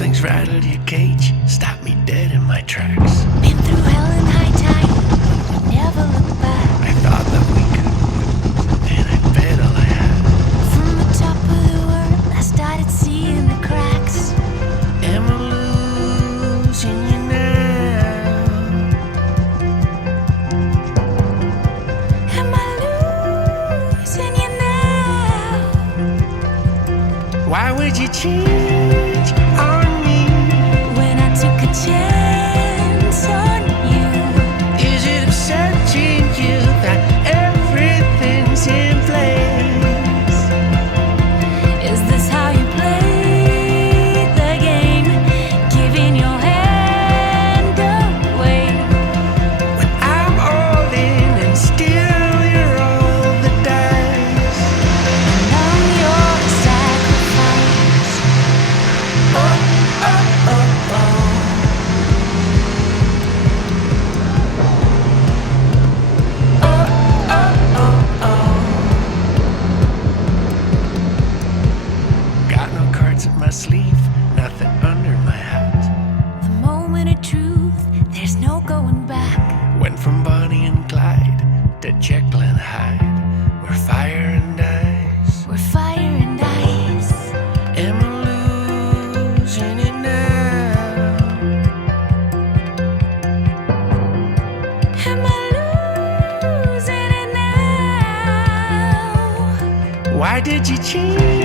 Something's rattled your cage, stopped me dead in my tracks. Been through hell and high tide, but we never look back. I thought that we could, and I bet all I had. From the top of the world, I started seeing the cracks. Am I losing you now? Am I losing you now? Why would you change on me? When I took a chance on you. Is it upsetting you that everything's in place? Is this how you play the game? Giving your hand away. When I'm all in and still you're all the dice. And I'm your sacrifice. Oh, oh, oh, oh. Oh, oh, oh, oh. Got no cards up my sleeve, nothing under my hat. The moment of truth, there's no going back. Went from Bonnie and Clyde to Jekyll and Hyde. We're fire and ice. We're fire and ice. Am I losing it now? Am I losing it now? Why did you change